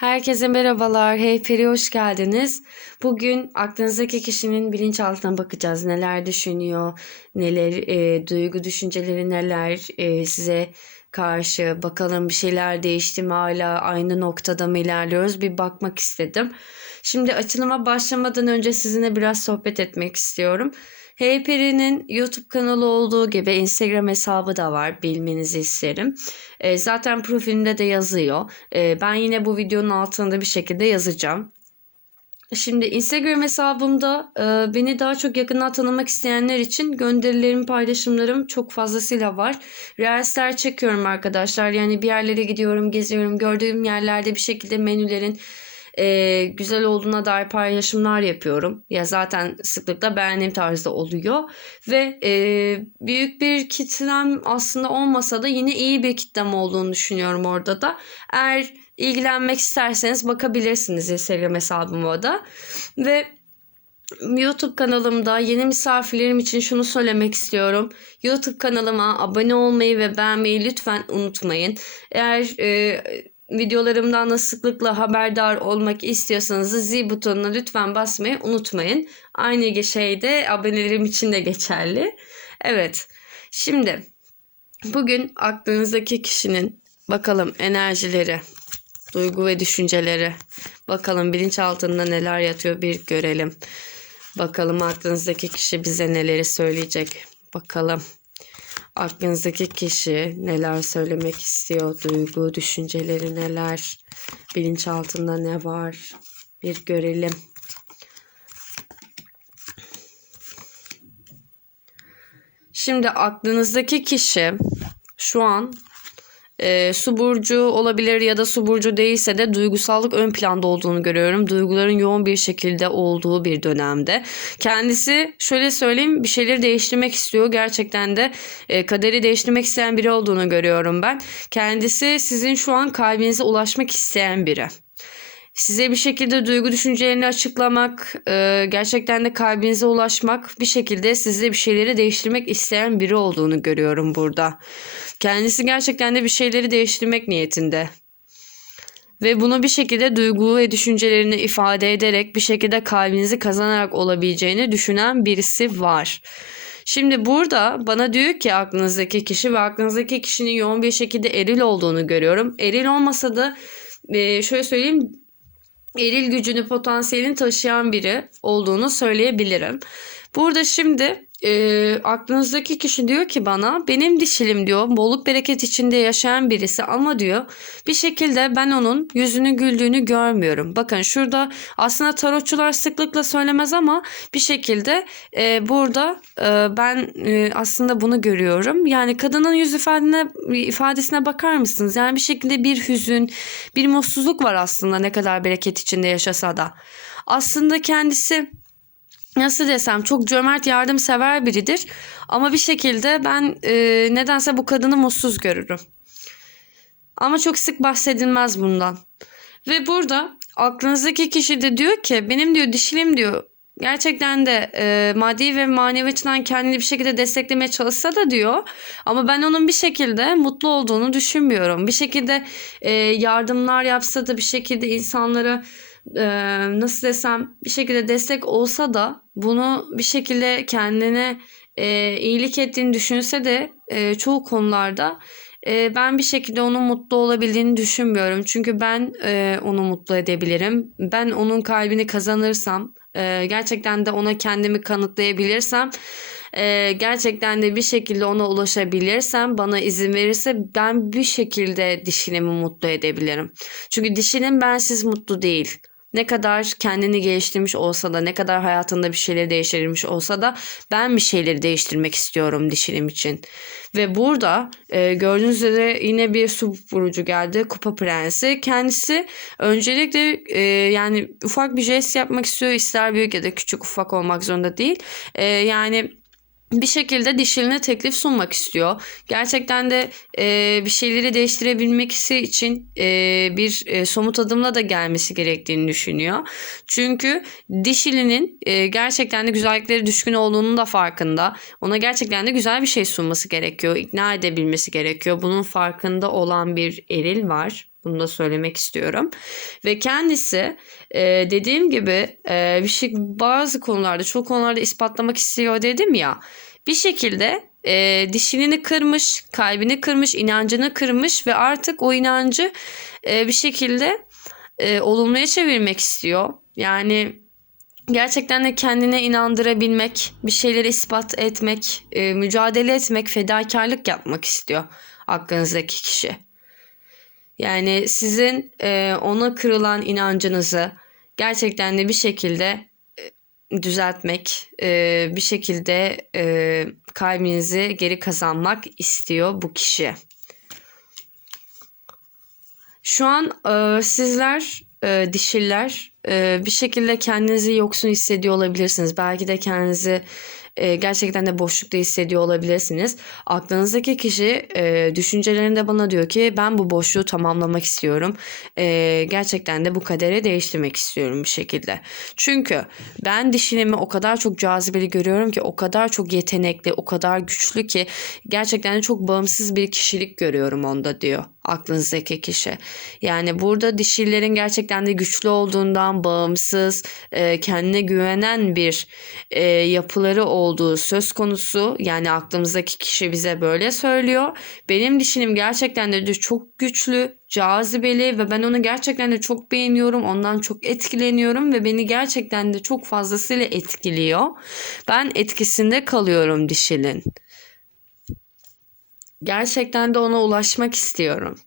Herkese merhabalar. Hey Peri hoş geldiniz. Bugün aklınızdaki kişinin bilinçaltına bakacağız. Neler düşünüyor, neler e, duygu düşünceleri neler e, size karşı. Bakalım bir şeyler değişti mi hala aynı noktada mı ilerliyoruz bir bakmak istedim. Şimdi açılıma başlamadan önce sizinle biraz sohbet etmek istiyorum. Hey Peri'nin YouTube kanalı olduğu gibi Instagram hesabı da var bilmenizi isterim. E, zaten profilinde de yazıyor. E, ben yine bu videonun altında bir şekilde yazacağım. Şimdi Instagram hesabımda e, beni daha çok yakından tanımak isteyenler için gönderilerim, paylaşımlarım çok fazlasıyla var. Reelsler çekiyorum arkadaşlar. Yani bir yerlere gidiyorum, geziyorum. Gördüğüm yerlerde bir şekilde menülerin e, güzel olduğuna dair paylaşımlar yapıyorum. Ya zaten sıklıkla beğendiğim tarzda oluyor. Ve e, büyük bir kitlem aslında olmasa da yine iyi bir kitlem olduğunu düşünüyorum orada da. Eğer ilgilenmek isterseniz bakabilirsiniz Instagram hesabıma da. Ve YouTube kanalımda yeni misafirlerim için şunu söylemek istiyorum. YouTube kanalıma abone olmayı ve beğenmeyi lütfen unutmayın. Eğer e, videolarımdan da sıklıkla haberdar olmak istiyorsanız zil butonuna lütfen basmayı unutmayın. Aynı şey de abonelerim için de geçerli. Evet. Şimdi bugün aklınızdaki kişinin bakalım enerjileri, duygu ve düşünceleri. Bakalım bilinçaltında neler yatıyor bir görelim. Bakalım aklınızdaki kişi bize neleri söyleyecek. Bakalım aklınızdaki kişi neler söylemek istiyor, duygu, düşünceleri neler, bilinçaltında ne var? Bir görelim. Şimdi aklınızdaki kişi şu an e, su burcu olabilir ya da su burcu değilse de duygusallık ön planda olduğunu görüyorum. Duyguların yoğun bir şekilde olduğu bir dönemde. Kendisi şöyle söyleyeyim bir şeyleri değiştirmek istiyor. Gerçekten de e, kaderi değiştirmek isteyen biri olduğunu görüyorum ben. Kendisi sizin şu an kalbinize ulaşmak isteyen biri size bir şekilde duygu düşüncelerini açıklamak, e, gerçekten de kalbinize ulaşmak, bir şekilde sizde bir şeyleri değiştirmek isteyen biri olduğunu görüyorum burada. Kendisi gerçekten de bir şeyleri değiştirmek niyetinde. Ve bunu bir şekilde duygu ve düşüncelerini ifade ederek bir şekilde kalbinizi kazanarak olabileceğini düşünen birisi var. Şimdi burada bana diyor ki aklınızdaki kişi ve aklınızdaki kişinin yoğun bir şekilde eril olduğunu görüyorum. Eril olmasa da e, şöyle söyleyeyim eril gücünü, potansiyelini taşıyan biri olduğunu söyleyebilirim. Burada şimdi e, aklınızdaki kişi diyor ki bana benim dişilim diyor bolluk bereket içinde yaşayan birisi ama diyor bir şekilde ben onun yüzünü güldüğünü görmüyorum. Bakın şurada aslında tarotçular sıklıkla söylemez ama bir şekilde e, burada e, ben e, aslında bunu görüyorum. Yani kadının yüz ifadine, ifadesine bakar mısınız? Yani bir şekilde bir hüzün, bir mutsuzluk var aslında ne kadar bereket içinde yaşasa da. Aslında kendisi nasıl desem çok cömert yardımsever biridir. Ama bir şekilde ben e, nedense bu kadını mutsuz görürüm. Ama çok sık bahsedilmez bundan. Ve burada aklınızdaki kişi de diyor ki benim diyor dişilim diyor gerçekten de e, maddi ve manevi açıdan kendini bir şekilde desteklemeye çalışsa da diyor ama ben onun bir şekilde mutlu olduğunu düşünmüyorum. Bir şekilde e, yardımlar yapsa da bir şekilde insanlara e, nasıl desem bir şekilde destek olsa da bunu bir şekilde kendine e, iyilik ettiğini düşünse de e, çoğu konularda e, ben bir şekilde onun mutlu olabildiğini düşünmüyorum. Çünkü ben e, onu mutlu edebilirim. Ben onun kalbini kazanırsam e, gerçekten de ona kendimi kanıtlayabilirsem e, gerçekten de bir şekilde ona ulaşabilirsem bana izin verirse ben bir şekilde dişilimi mutlu edebilirim. Çünkü dişilim bensiz mutlu değil. Ne kadar kendini geliştirmiş olsa da ne kadar hayatında bir şeyleri değiştirmiş olsa da ben bir şeyleri değiştirmek istiyorum dişilim için. Ve burada e, gördüğünüz üzere yine bir su vurucu geldi. Kupa Prensi. Kendisi öncelikle e, yani ufak bir jest yapmak istiyor. İster büyük ya da küçük ufak olmak zorunda değil. E, yani bir şekilde dişiline teklif sunmak istiyor. Gerçekten de e, bir şeyleri değiştirebilmesi için e, bir e, somut adımla da gelmesi gerektiğini düşünüyor. Çünkü dişilinin e, gerçekten de güzellikleri düşkün olduğunun da farkında. Ona gerçekten de güzel bir şey sunması gerekiyor. ikna edebilmesi gerekiyor. Bunun farkında olan bir eril var. Bunu da söylemek istiyorum. Ve kendisi e, dediğim gibi e, bir şey bazı konularda çok konularda ispatlamak istiyor dedim ya. Bir şekilde e, dişini kırmış, kalbini kırmış, inancını kırmış ve artık o inancı e, bir şekilde e, olumluya çevirmek istiyor. Yani gerçekten de kendine inandırabilmek, bir şeyleri ispat etmek, e, mücadele etmek, fedakarlık yapmak istiyor aklınızdaki kişi. Yani sizin e, ona kırılan inancınızı gerçekten de bir şekilde e, düzeltmek, e, bir şekilde e, kalbinizi geri kazanmak istiyor bu kişi. Şu an e, sizler e, dişiller e, bir şekilde kendinizi yoksun hissediyor olabilirsiniz. Belki de kendinizi e, gerçekten de boşlukta hissediyor olabilirsiniz. Aklınızdaki kişi e, düşüncelerinde bana diyor ki ben bu boşluğu tamamlamak istiyorum. E, gerçekten de bu kaderi değiştirmek istiyorum bir şekilde. Çünkü ben dişilimi o kadar çok cazibeli görüyorum ki o kadar çok yetenekli, o kadar güçlü ki gerçekten de çok bağımsız bir kişilik görüyorum onda diyor aklınızdaki kişi. Yani burada dişillerin gerçekten de güçlü olduğundan bağımsız, e, kendine güvenen bir e, yapıları olduğu söz konusu. Yani aklımızdaki kişi bize böyle söylüyor. Benim dişilim gerçekten de çok güçlü, cazibeli ve ben onu gerçekten de çok beğeniyorum. Ondan çok etkileniyorum ve beni gerçekten de çok fazlasıyla etkiliyor. Ben etkisinde kalıyorum dişilin. Gerçekten de ona ulaşmak istiyorum.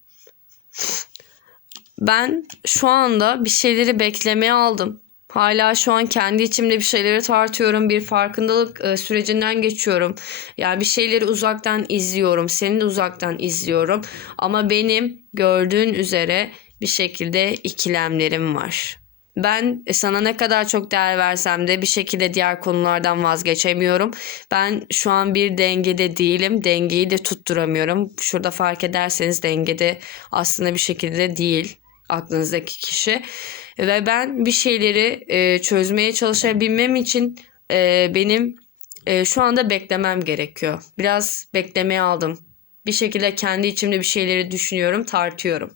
Ben şu anda bir şeyleri beklemeye aldım. Hala şu an kendi içimde bir şeyleri tartıyorum. Bir farkındalık e, sürecinden geçiyorum. Yani bir şeyleri uzaktan izliyorum. Seni de uzaktan izliyorum. Ama benim gördüğün üzere bir şekilde ikilemlerim var. Ben sana ne kadar çok değer versem de bir şekilde diğer konulardan vazgeçemiyorum. Ben şu an bir dengede değilim. Dengeyi de tutturamıyorum. Şurada fark ederseniz dengede aslında bir şekilde değil aklınızdaki kişi. Ve ben bir şeyleri e, çözmeye çalışabilmem için e, benim e, şu anda beklemem gerekiyor. Biraz beklemeye aldım. Bir şekilde kendi içimde bir şeyleri düşünüyorum, tartıyorum.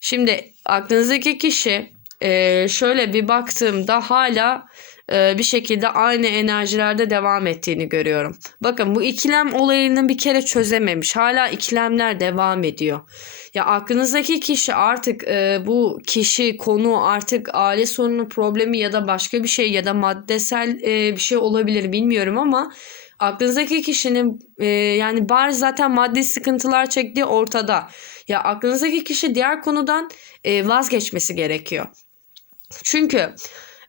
Şimdi aklınızdaki kişi e, şöyle bir baktığımda hala e, bir şekilde aynı enerjilerde devam ettiğini görüyorum. Bakın bu ikilem olayını bir kere çözememiş. Hala ikilemler devam ediyor. Ya aklınızdaki kişi artık e, bu kişi konu artık aile sorunu problemi ya da başka bir şey ya da maddesel e, bir şey olabilir bilmiyorum ama aklınızdaki kişinin e, yani bari zaten maddi sıkıntılar çektiği ortada. Ya aklınızdaki kişi diğer konudan e, vazgeçmesi gerekiyor. Çünkü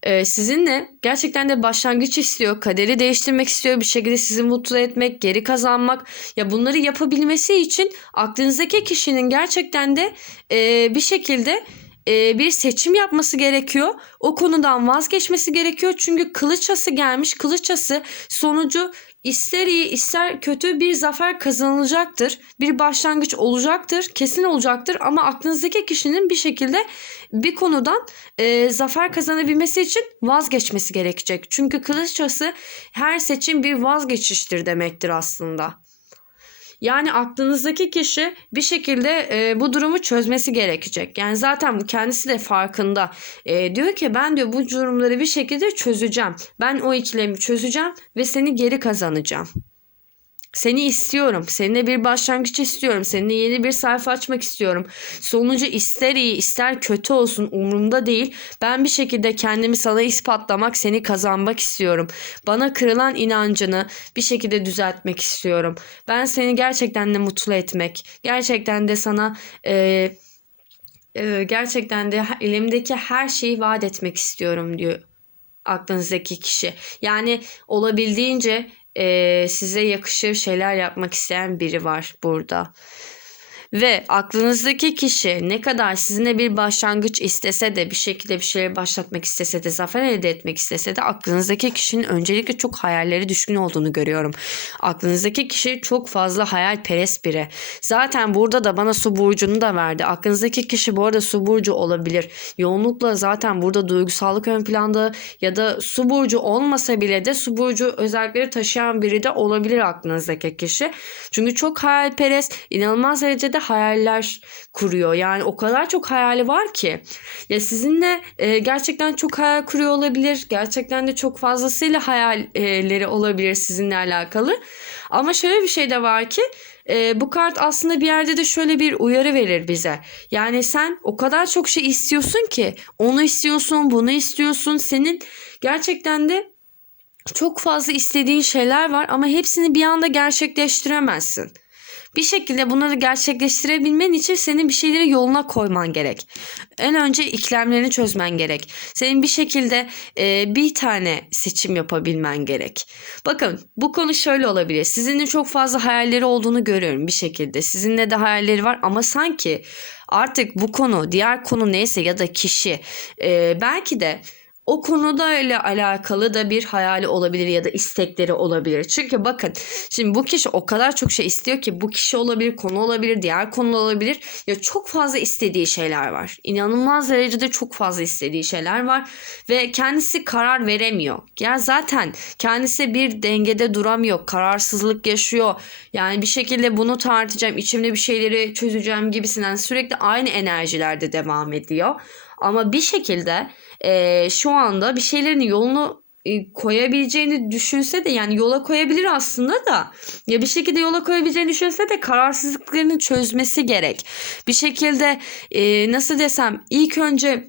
e, sizinle gerçekten de başlangıç istiyor. Kaderi değiştirmek istiyor. Bir şekilde sizi mutlu etmek, geri kazanmak. Ya bunları yapabilmesi için aklınızdaki kişinin gerçekten de e, bir şekilde e, bir seçim yapması gerekiyor. O konudan vazgeçmesi gerekiyor. Çünkü kılıçası gelmiş. Kılıçası sonucu ister iyi ister kötü bir zafer kazanılacaktır. Bir başlangıç olacaktır. Kesin olacaktır. Ama aklınızdaki kişinin bir şekilde bir konudan e, zafer kazanabilmesi için vazgeçmesi gerekecek. Çünkü kılıçası her seçim bir vazgeçiştir demektir aslında. Yani aklınızdaki kişi bir şekilde e, bu durumu çözmesi gerekecek. Yani zaten kendisi de farkında. E, diyor ki ben diyor bu durumları bir şekilde çözeceğim. Ben o ikilemi çözeceğim ve seni geri kazanacağım. Seni istiyorum. Seninle bir başlangıç istiyorum. Seninle yeni bir sayfa açmak istiyorum. Sonucu ister iyi ister kötü olsun umurumda değil. Ben bir şekilde kendimi sana ispatlamak, seni kazanmak istiyorum. Bana kırılan inancını bir şekilde düzeltmek istiyorum. Ben seni gerçekten de mutlu etmek, gerçekten de sana e, e, gerçekten de elimdeki her şeyi vaat etmek istiyorum diyor aklınızdaki kişi. Yani olabildiğince e, size yakışır şeyler yapmak isteyen biri var burada. Ve aklınızdaki kişi ne kadar sizinle bir başlangıç istese de bir şekilde bir şeyleri başlatmak istese de zafer elde etmek istese de aklınızdaki kişinin öncelikle çok hayalleri düşkün olduğunu görüyorum. Aklınızdaki kişi çok fazla hayalperest biri. Zaten burada da bana su burcunu da verdi. Aklınızdaki kişi bu arada su burcu olabilir. Yoğunlukla zaten burada duygusallık ön planda ya da su burcu olmasa bile de su burcu özellikleri taşıyan biri de olabilir aklınızdaki kişi. Çünkü çok hayalperest, inanılmaz derecede hayaller kuruyor. Yani o kadar çok hayali var ki. Ya sizinle e, gerçekten çok hayal kuruyor olabilir. Gerçekten de çok fazlasıyla hayalleri olabilir sizinle alakalı. Ama şöyle bir şey de var ki e, bu kart aslında bir yerde de şöyle bir uyarı verir bize. Yani sen o kadar çok şey istiyorsun ki onu istiyorsun, bunu istiyorsun. Senin gerçekten de çok fazla istediğin şeyler var ama hepsini bir anda gerçekleştiremezsin. Bir şekilde bunları gerçekleştirebilmen için senin bir şeyleri yoluna koyman gerek. En önce iklemlerini çözmen gerek. Senin bir şekilde e, bir tane seçim yapabilmen gerek. Bakın bu konu şöyle olabilir. Sizinle çok fazla hayalleri olduğunu görüyorum bir şekilde. Sizinle de hayalleri var ama sanki artık bu konu diğer konu neyse ya da kişi e, belki de o konuda ile alakalı da bir hayali olabilir ya da istekleri olabilir. Çünkü bakın şimdi bu kişi o kadar çok şey istiyor ki bu kişi olabilir, konu olabilir, diğer konu olabilir. Ya çok fazla istediği şeyler var. İnanılmaz derecede çok fazla istediği şeyler var ve kendisi karar veremiyor. Ya zaten kendisi bir dengede duramıyor, kararsızlık yaşıyor. Yani bir şekilde bunu tartacağım, içimde bir şeyleri çözeceğim gibisinden sürekli aynı enerjilerde devam ediyor. Ama bir şekilde e, şu anda bir şeylerin yolunu e, koyabileceğini düşünse de yani yola koyabilir aslında da ya bir şekilde yola koyabileceğini düşünse de kararsızlıklarını çözmesi gerek. Bir şekilde e, nasıl desem ilk önce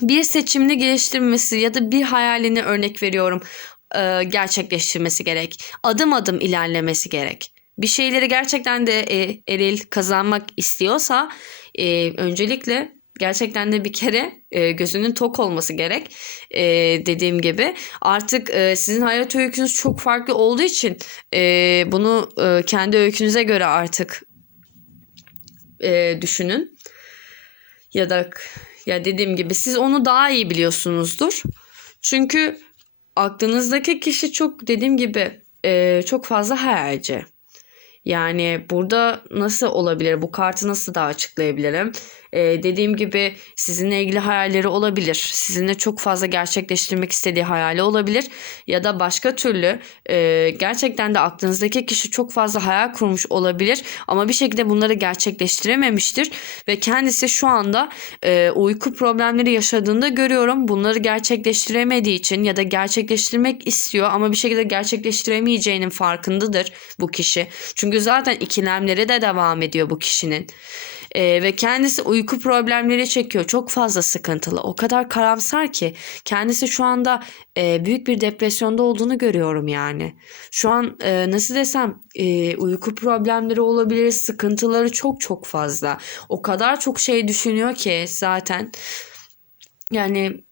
bir seçimini geliştirmesi ya da bir hayalini örnek veriyorum e, gerçekleştirmesi gerek. Adım adım ilerlemesi gerek. Bir şeyleri gerçekten de e, eril kazanmak istiyorsa e, öncelikle gerçekten de bir kere e, gözünün tok olması gerek. E, dediğim gibi artık e, sizin hayat öykünüz çok farklı olduğu için e, bunu e, kendi öykünüze göre artık e, düşünün. Ya da ya dediğim gibi siz onu daha iyi biliyorsunuzdur. Çünkü aklınızdaki kişi çok dediğim gibi e, çok fazla hayalci. Yani burada nasıl olabilir? Bu kartı nasıl daha açıklayabilirim? Ee, dediğim gibi sizinle ilgili hayalleri olabilir. Sizinle çok fazla gerçekleştirmek istediği hayali olabilir. Ya da başka türlü e, gerçekten de aklınızdaki kişi çok fazla hayal kurmuş olabilir. Ama bir şekilde bunları gerçekleştirememiştir. Ve kendisi şu anda e, uyku problemleri yaşadığında görüyorum. Bunları gerçekleştiremediği için ya da gerçekleştirmek istiyor ama bir şekilde gerçekleştiremeyeceğinin farkındadır bu kişi. Çünkü zaten ikilemleri de devam ediyor bu kişinin. Ee, ve kendisi uyku problemleri çekiyor. Çok fazla sıkıntılı. O kadar karamsar ki kendisi şu anda e, büyük bir depresyonda olduğunu görüyorum yani. Şu an e, nasıl desem e, uyku problemleri olabilir. Sıkıntıları çok çok fazla. O kadar çok şey düşünüyor ki zaten. Yani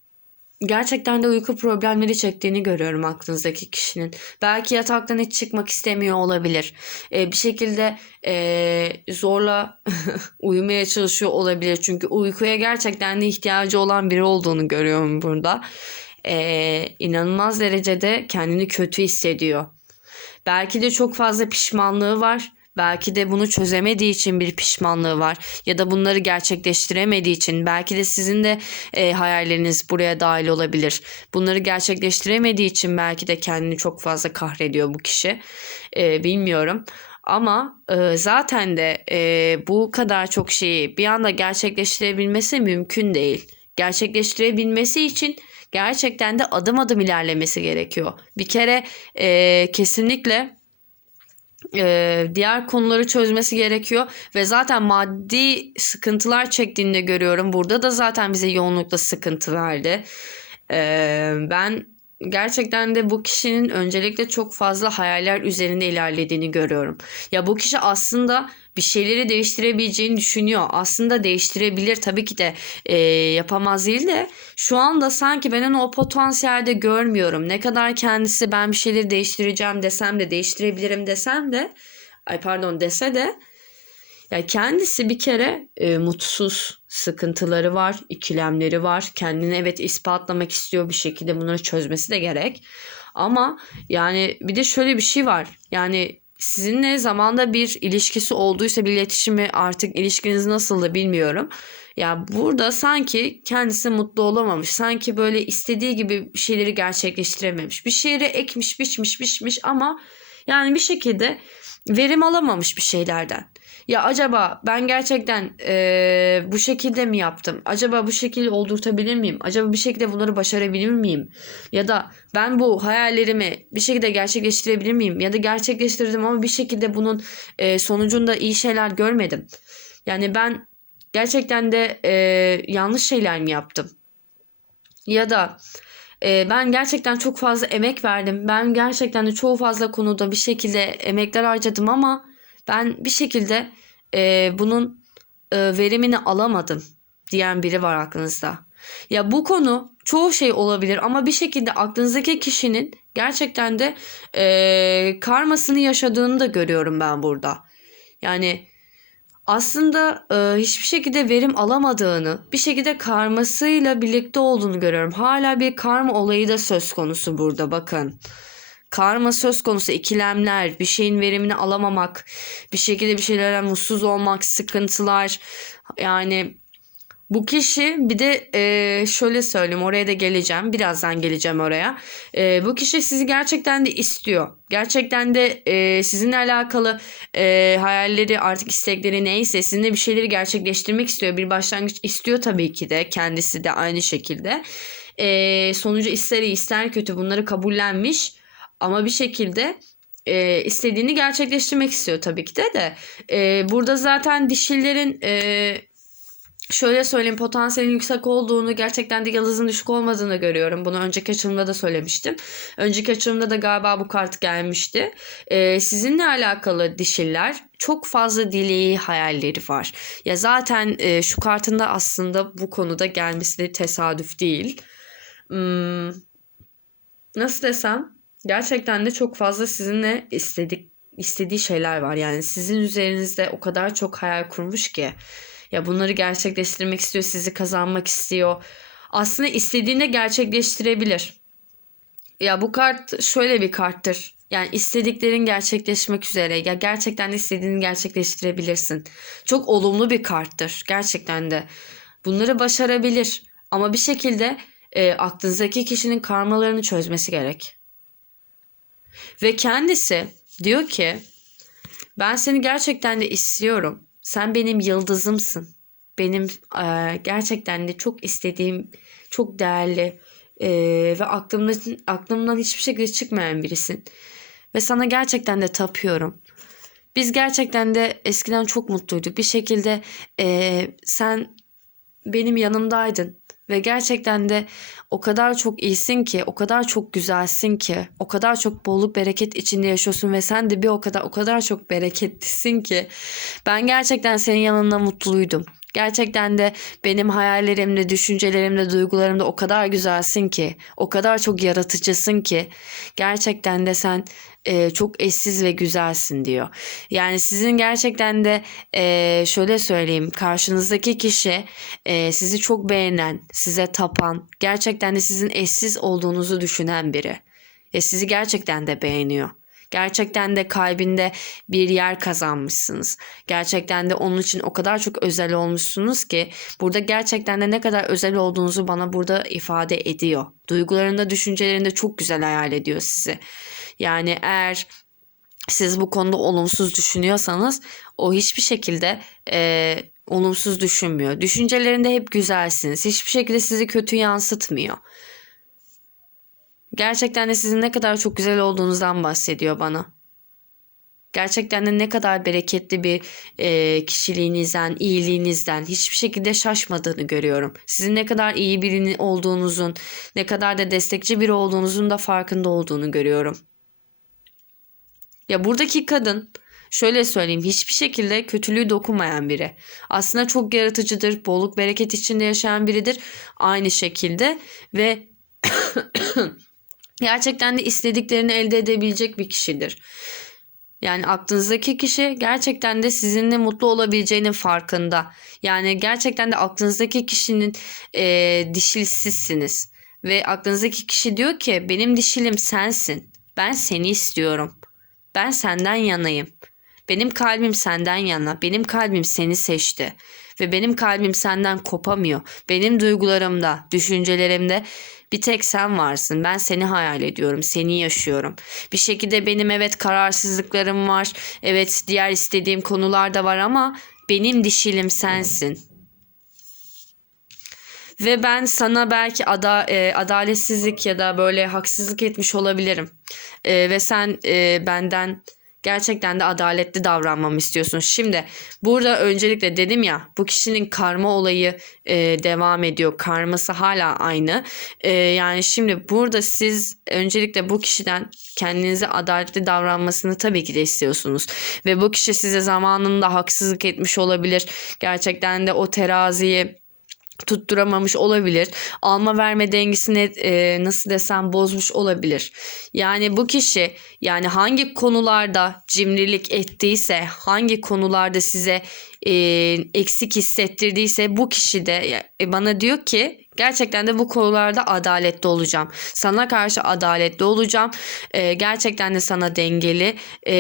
gerçekten de uyku problemleri çektiğini görüyorum aklınızdaki kişinin. Belki yataktan hiç çıkmak istemiyor olabilir. Ee, bir şekilde e, zorla uyumaya çalışıyor olabilir. Çünkü uykuya gerçekten de ihtiyacı olan biri olduğunu görüyorum burada. Ee, inanılmaz derecede kendini kötü hissediyor. Belki de çok fazla pişmanlığı var Belki de bunu çözemediği için bir pişmanlığı var ya da bunları gerçekleştiremediği için belki de sizin de e, hayalleriniz buraya dahil olabilir. Bunları gerçekleştiremediği için belki de kendini çok fazla kahrediyor bu kişi. E, bilmiyorum. Ama e, zaten de e, bu kadar çok şeyi bir anda gerçekleştirebilmesi mümkün değil. Gerçekleştirebilmesi için gerçekten de adım adım ilerlemesi gerekiyor. Bir kere e, kesinlikle e, diğer konuları çözmesi gerekiyor ve zaten maddi sıkıntılar çektiğini de görüyorum. Burada da zaten bize yoğunlukla sıkıntı verdi. E, ben gerçekten de bu kişinin öncelikle çok fazla hayaller üzerinde ilerlediğini görüyorum. Ya bu kişi aslında bir şeyleri değiştirebileceğini düşünüyor. Aslında değiştirebilir tabii ki de e, yapamaz değil de şu anda sanki ben onu o potansiyelde görmüyorum. Ne kadar kendisi ben bir şeyleri değiştireceğim desem de değiştirebilirim desem de ay pardon dese de ya kendisi bir kere e, mutsuz, sıkıntıları var, ikilemleri var. Kendini evet ispatlamak istiyor bir şekilde bunları çözmesi de gerek. Ama yani bir de şöyle bir şey var. Yani sizinle zamanda bir ilişkisi olduysa bir iletişimi artık ilişkiniz nasıldı bilmiyorum. Ya burada sanki kendisi mutlu olamamış. Sanki böyle istediği gibi şeyleri gerçekleştirememiş. Bir şeyleri ekmiş, biçmiş, biçmiş ama yani bir şekilde verim alamamış bir şeylerden. Ya acaba ben gerçekten eee, bu şekilde mi yaptım? Acaba bu şekilde oldurtabilir miyim? Acaba bir şekilde bunları başarabilir miyim? Ya da ben bu hayallerimi bir şekilde gerçekleştirebilir miyim? Ya da gerçekleştirdim ama bir şekilde bunun eee, sonucunda iyi şeyler görmedim. Yani ben gerçekten de eee, yanlış şeyler mi yaptım? Ya da e, ben gerçekten çok fazla emek verdim. Ben gerçekten de çoğu fazla konuda bir şekilde emekler harcadım ama ben bir şekilde e, bunun e, verimini alamadım diyen biri var aklınızda. Ya bu konu çoğu şey olabilir ama bir şekilde aklınızdaki kişinin gerçekten de e, karmasını yaşadığını da görüyorum ben burada. Yani aslında e, hiçbir şekilde verim alamadığını, bir şekilde karmasıyla birlikte olduğunu görüyorum. Hala bir karma olayı da söz konusu burada bakın. Karma söz konusu ikilemler, bir şeyin verimini alamamak, bir şekilde bir şeylerden mutsuz olmak, sıkıntılar. Yani bu kişi bir de e, şöyle söyleyeyim oraya da geleceğim. Birazdan geleceğim oraya. E, bu kişi sizi gerçekten de istiyor. Gerçekten de e, sizinle alakalı e, hayalleri artık istekleri neyse sizinle bir şeyleri gerçekleştirmek istiyor. Bir başlangıç istiyor tabii ki de kendisi de aynı şekilde. E, sonucu ister iyi ister kötü bunları kabullenmiş. Ama bir şekilde e, istediğini gerçekleştirmek istiyor tabii ki de de. E, burada zaten dişillerin... E, şöyle söyleyeyim potansiyelin yüksek olduğunu gerçekten de yıldızın düşük olmadığını görüyorum. Bunu önceki açılımda da söylemiştim. Önceki açılımda da galiba bu kart gelmişti. Ee, sizinle alakalı dişiller çok fazla dileği hayalleri var. Ya zaten e, şu kartında aslında bu konuda gelmesi de tesadüf değil. Hmm, nasıl desem gerçekten de çok fazla sizinle istedik istediği şeyler var. Yani sizin üzerinizde o kadar çok hayal kurmuş ki. Ya bunları gerçekleştirmek istiyor, sizi kazanmak istiyor. Aslında istediğinde gerçekleştirebilir. Ya bu kart şöyle bir karttır. Yani istediklerin gerçekleşmek üzere. Ya gerçekten istediğini gerçekleştirebilirsin. Çok olumlu bir karttır. Gerçekten de. Bunları başarabilir. Ama bir şekilde e, aklınızdaki kişinin karmalarını çözmesi gerek. Ve kendisi diyor ki ben seni gerçekten de istiyorum. Sen benim yıldızımsın. Benim e, gerçekten de çok istediğim, çok değerli e, ve aklımdan, aklımdan hiçbir şekilde çıkmayan birisin. Ve sana gerçekten de tapıyorum. Biz gerçekten de eskiden çok mutluyduk. Bir şekilde e, sen benim yanımdaydın. Ve gerçekten de o kadar çok iyisin ki, o kadar çok güzelsin ki, o kadar çok bolluk bereket içinde yaşıyorsun ve sen de bir o kadar o kadar çok bereketlisin ki ben gerçekten senin yanında mutluydum. Gerçekten de benim hayallerimde, düşüncelerimde, duygularımda o kadar güzelsin ki, o kadar çok yaratıcısın ki gerçekten de sen e, çok eşsiz ve güzelsin diyor. Yani sizin gerçekten de e, şöyle söyleyeyim karşınızdaki kişi e, sizi çok beğenen, size tapan, gerçekten de sizin eşsiz olduğunuzu düşünen biri. Ya sizi gerçekten de beğeniyor. Gerçekten de kalbinde bir yer kazanmışsınız. Gerçekten de onun için o kadar çok özel olmuşsunuz ki burada gerçekten de ne kadar özel olduğunuzu bana burada ifade ediyor. Duygularında, düşüncelerinde çok güzel hayal ediyor sizi. Yani eğer siz bu konuda olumsuz düşünüyorsanız o hiçbir şekilde e, olumsuz düşünmüyor. Düşüncelerinde hep güzelsiniz. Hiçbir şekilde sizi kötü yansıtmıyor. Gerçekten de sizin ne kadar çok güzel olduğunuzdan bahsediyor bana. Gerçekten de ne kadar bereketli bir e, kişiliğinizden, iyiliğinizden hiçbir şekilde şaşmadığını görüyorum. Sizin ne kadar iyi birini olduğunuzun, ne kadar da destekçi biri olduğunuzun da farkında olduğunu görüyorum. Ya buradaki kadın şöyle söyleyeyim hiçbir şekilde kötülüğü dokunmayan biri. Aslında çok yaratıcıdır, bolluk bereket içinde yaşayan biridir aynı şekilde ve gerçekten de istediklerini elde edebilecek bir kişidir. Yani aklınızdaki kişi gerçekten de sizinle mutlu olabileceğinin farkında. Yani gerçekten de aklınızdaki kişinin e, dişil sizsiniz. Ve aklınızdaki kişi diyor ki benim dişilim sensin. Ben seni istiyorum. Ben senden yanayım. Benim kalbim senden yana. Benim kalbim seni seçti. ve benim kalbim senden kopamıyor. Benim duygularımda, düşüncelerimde bir tek sen varsın. Ben seni hayal ediyorum, seni yaşıyorum. Bir şekilde benim evet kararsızlıklarım var. Evet diğer istediğim konular da var ama benim dişilim sensin. Ve ben sana belki ada, e, adaletsizlik ya da böyle haksızlık etmiş olabilirim. E, ve sen e, benden gerçekten de adaletli davranmamı istiyorsun. Şimdi burada öncelikle dedim ya bu kişinin karma olayı e, devam ediyor. Karması hala aynı. E, yani şimdi burada siz öncelikle bu kişiden kendinize adaletli davranmasını tabii ki de istiyorsunuz. Ve bu kişi size zamanında haksızlık etmiş olabilir. Gerçekten de o teraziyi tutturamamış olabilir. Alma verme dengesini e, nasıl desem bozmuş olabilir. Yani bu kişi yani hangi konularda cimrilik ettiyse, hangi konularda size e, eksik hissettirdiyse bu kişi de e, bana diyor ki gerçekten de bu konularda adaletli olacağım. Sana karşı adaletli olacağım. E, gerçekten de sana dengeli e,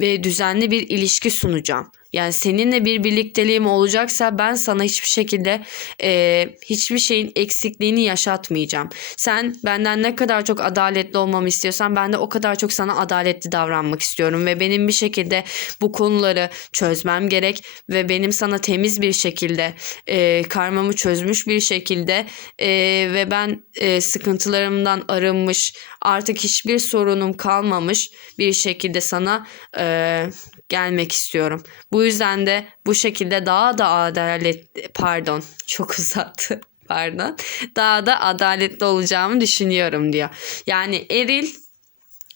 ve düzenli bir ilişki sunacağım. Yani seninle bir birlikteliğim olacaksa ben sana hiçbir şekilde e, hiçbir şeyin eksikliğini yaşatmayacağım. Sen benden ne kadar çok adaletli olmamı istiyorsan ben de o kadar çok sana adaletli davranmak istiyorum. Ve benim bir şekilde bu konuları çözmem gerek. Ve benim sana temiz bir şekilde e, karmamı çözmüş bir şekilde e, ve ben e, sıkıntılarımdan arınmış artık hiçbir sorunum kalmamış bir şekilde sana e, gelmek istiyorum. Bu yüzden de bu şekilde daha da adalet pardon çok uzattı pardon daha da adaletli olacağımı düşünüyorum diyor. Yani eril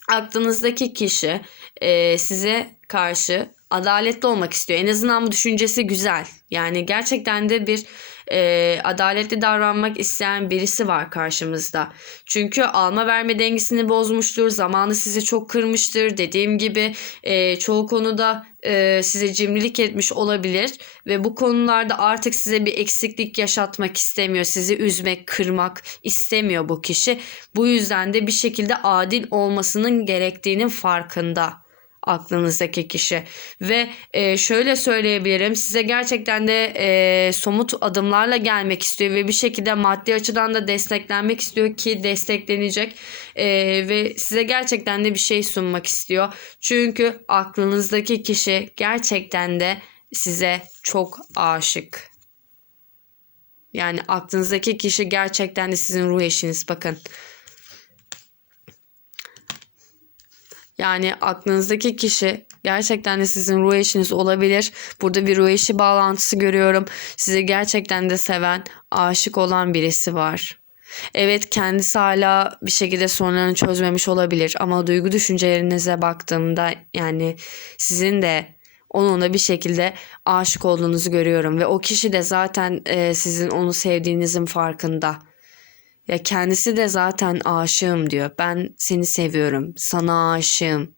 aklınızdaki kişi e, size karşı adaletli olmak istiyor. En azından bu düşüncesi güzel. Yani gerçekten de bir e, adaletli davranmak isteyen birisi var karşımızda. Çünkü alma verme dengesini bozmuştur. Zamanı sizi çok kırmıştır. Dediğim gibi e, çoğu konuda e, size cimrilik etmiş olabilir. Ve bu konularda artık size bir eksiklik yaşatmak istemiyor. Sizi üzmek, kırmak istemiyor bu kişi. Bu yüzden de bir şekilde adil olmasının gerektiğinin farkında aklınızdaki kişi ve e, şöyle söyleyebilirim size gerçekten de e, somut adımlarla gelmek istiyor ve bir şekilde maddi açıdan da desteklenmek istiyor ki desteklenecek e, ve size gerçekten de bir şey sunmak istiyor çünkü aklınızdaki kişi gerçekten de size çok aşık. Yani aklınızdaki kişi gerçekten de sizin ruh eşiniz bakın. Yani aklınızdaki kişi gerçekten de sizin ruh eşiniz olabilir. Burada bir ruh eşi bağlantısı görüyorum. Sizi gerçekten de seven, aşık olan birisi var. Evet kendisi hala bir şekilde sorunlarını çözmemiş olabilir ama duygu düşüncelerinize baktığımda yani sizin de onunla bir şekilde aşık olduğunuzu görüyorum ve o kişi de zaten e, sizin onu sevdiğinizin farkında. Ya kendisi de zaten aşığım diyor. Ben seni seviyorum. Sana aşığım.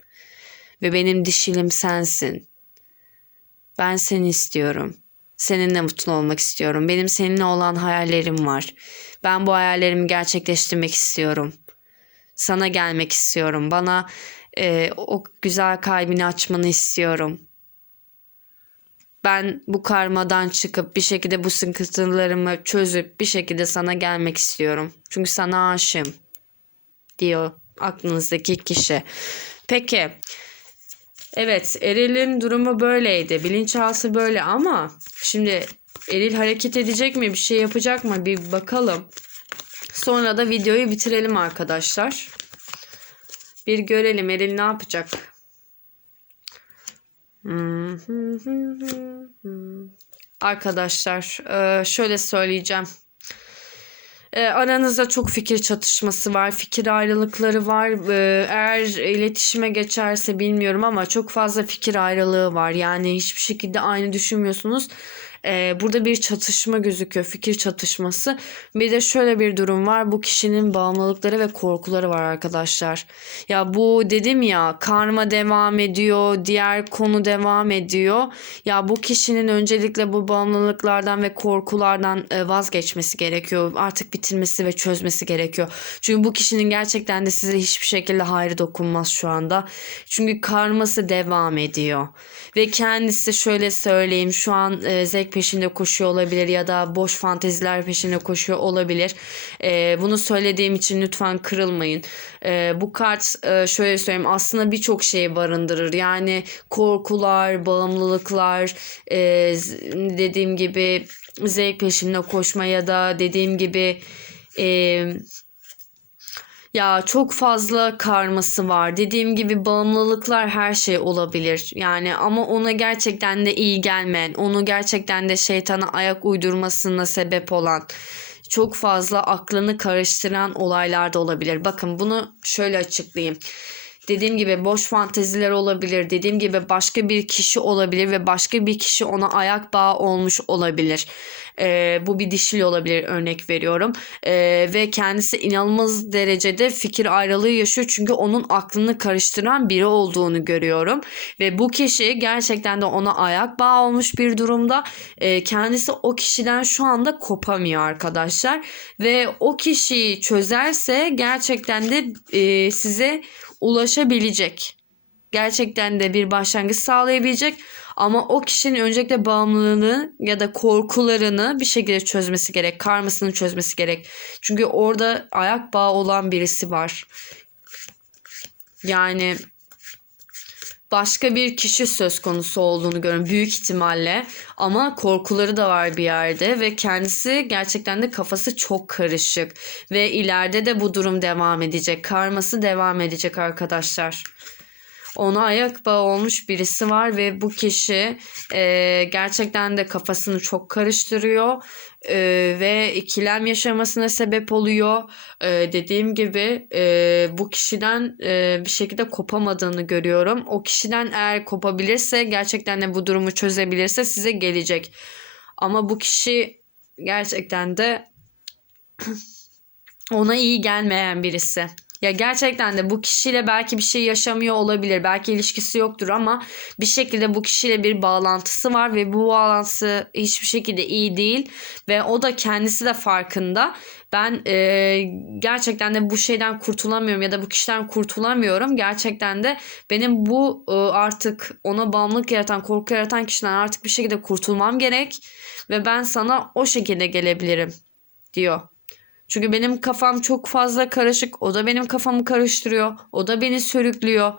Ve benim dişilim sensin. Ben seni istiyorum. Seninle mutlu olmak istiyorum. Benim seninle olan hayallerim var. Ben bu hayallerimi gerçekleştirmek istiyorum. Sana gelmek istiyorum. Bana e, o güzel kalbini açmanı istiyorum ben bu karmadan çıkıp bir şekilde bu sıkıntılarımı çözüp bir şekilde sana gelmek istiyorum. Çünkü sana aşığım diyor aklınızdaki kişi. Peki evet Eril'in durumu böyleydi. Bilinçaltı böyle ama şimdi Eril hareket edecek mi? Bir şey yapacak mı? Bir bakalım. Sonra da videoyu bitirelim arkadaşlar. Bir görelim Eril ne yapacak. Arkadaşlar e, şöyle söyleyeceğim. E, aranızda çok fikir çatışması var, fikir ayrılıkları var. E, eğer iletişime geçerse bilmiyorum ama çok fazla fikir ayrılığı var. Yani hiçbir şekilde aynı düşünmüyorsunuz e, burada bir çatışma gözüküyor. Fikir çatışması. Bir de şöyle bir durum var. Bu kişinin bağımlılıkları ve korkuları var arkadaşlar. Ya bu dedim ya karma devam ediyor. Diğer konu devam ediyor. Ya bu kişinin öncelikle bu bağımlılıklardan ve korkulardan e, vazgeçmesi gerekiyor. Artık bitirmesi ve çözmesi gerekiyor. Çünkü bu kişinin gerçekten de size hiçbir şekilde hayrı dokunmaz şu anda. Çünkü karması devam ediyor. Ve kendisi şöyle söyleyeyim şu an e, zek peşinde koşuyor olabilir ya da boş fanteziler peşinde koşuyor olabilir. Ee, bunu söylediğim için lütfen kırılmayın. Ee, bu kart e, şöyle söyleyeyim aslında birçok şeyi barındırır. Yani korkular, bağımlılıklar, e, dediğim gibi zevk peşinde koşma ya da dediğim gibi e, ya çok fazla karması var. Dediğim gibi bağımlılıklar her şey olabilir. Yani ama ona gerçekten de iyi gelmeyen, onu gerçekten de şeytana ayak uydurmasına sebep olan, çok fazla aklını karıştıran olaylar da olabilir. Bakın bunu şöyle açıklayayım. Dediğim gibi boş fanteziler olabilir. Dediğim gibi başka bir kişi olabilir ve başka bir kişi ona ayak bağı olmuş olabilir. Ee, bu bir dişili olabilir örnek veriyorum. Ee, ve kendisi inanılmaz derecede fikir ayrılığı yaşıyor. Çünkü onun aklını karıştıran biri olduğunu görüyorum. Ve bu kişi gerçekten de ona ayak bağı olmuş bir durumda. Ee, kendisi o kişiden şu anda kopamıyor arkadaşlar. Ve o kişiyi çözerse gerçekten de e, size ulaşabilecek. Gerçekten de bir başlangıç sağlayabilecek ama o kişinin öncelikle bağımlılığını ya da korkularını bir şekilde çözmesi gerek. Karmasını çözmesi gerek. Çünkü orada ayak bağı olan birisi var. Yani başka bir kişi söz konusu olduğunu görüyorum büyük ihtimalle ama korkuları da var bir yerde ve kendisi gerçekten de kafası çok karışık ve ileride de bu durum devam edecek karması devam edecek arkadaşlar. Ona ayak bağı olmuş birisi var ve bu kişi e, gerçekten de kafasını çok karıştırıyor e, ve ikilem yaşamasına sebep oluyor. E, dediğim gibi e, bu kişiden e, bir şekilde kopamadığını görüyorum. O kişiden eğer kopabilirse gerçekten de bu durumu çözebilirse size gelecek. Ama bu kişi gerçekten de ona iyi gelmeyen birisi. Ya gerçekten de bu kişiyle belki bir şey yaşamıyor olabilir. Belki ilişkisi yoktur ama bir şekilde bu kişiyle bir bağlantısı var ve bu bağlantısı hiçbir şekilde iyi değil ve o da kendisi de farkında. Ben e, gerçekten de bu şeyden kurtulamıyorum ya da bu kişiden kurtulamıyorum. Gerçekten de benim bu e, artık ona bağımlılık yaratan, korku yaratan kişiden artık bir şekilde kurtulmam gerek ve ben sana o şekilde gelebilirim diyor. Çünkü benim kafam çok fazla karışık. O da benim kafamı karıştırıyor. O da beni sürüklüyor.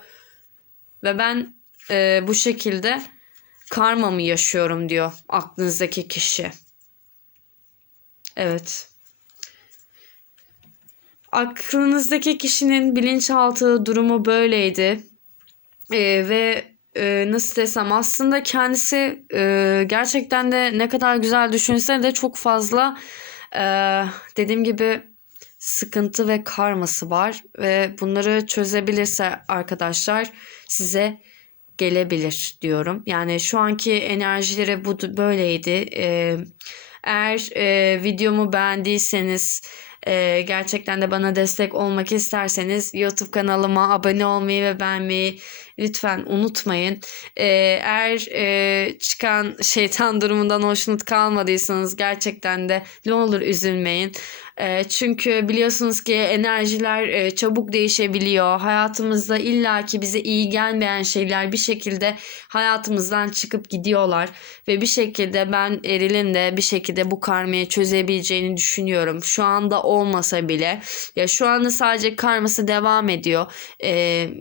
Ve ben e, bu şekilde karmamı yaşıyorum diyor aklınızdaki kişi. Evet. Aklınızdaki kişinin bilinçaltı durumu böyleydi. E, ve e, nasıl desem aslında kendisi e, gerçekten de ne kadar güzel düşünse de çok fazla ee, dediğim gibi sıkıntı ve karması var ve bunları çözebilirse arkadaşlar size gelebilir diyorum. Yani şu anki enerjileri bu böyleydi. Ee, eğer e, videomu beğendiyseniz e, gerçekten de bana destek olmak isterseniz YouTube kanalıma abone olmayı ve beğenmeyi lütfen unutmayın. E, eğer e, çıkan şeytan durumundan hoşnut kalmadıysanız gerçekten de ne olur üzülmeyin. E, çünkü biliyorsunuz ki enerjiler e, çabuk değişebiliyor. Hayatımızda illaki bize iyi gelmeyen şeyler bir şekilde hayatımızdan çıkıp gidiyorlar. Ve bir şekilde ben Eril'in de bir şekilde bu karmayı çözebileceğini düşünüyorum. Şu anda olmasa bile ya şu anda sadece karması devam ediyor. E,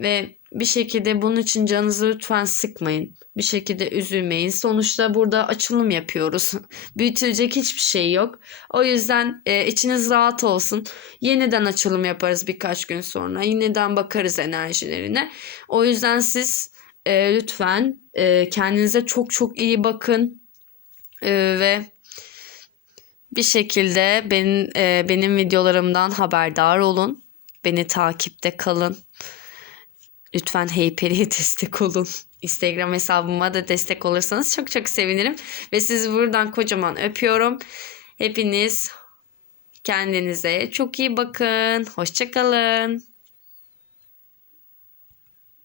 ve bir şekilde bunun için canınızı lütfen sıkmayın. Bir şekilde üzülmeyin. Sonuçta burada açılım yapıyoruz. Büyütülecek hiçbir şey yok. O yüzden e, içiniz rahat olsun. Yeniden açılım yaparız birkaç gün sonra. Yeniden bakarız enerjilerine. O yüzden siz e, lütfen e, kendinize çok çok iyi bakın. E, ve bir şekilde benim, e, benim videolarımdan haberdar olun. Beni takipte kalın. Lütfen Heyperi'ye destek olun. Instagram hesabıma da destek olursanız çok çok sevinirim. Ve sizi buradan kocaman öpüyorum. Hepiniz kendinize çok iyi bakın. Hoşçakalın.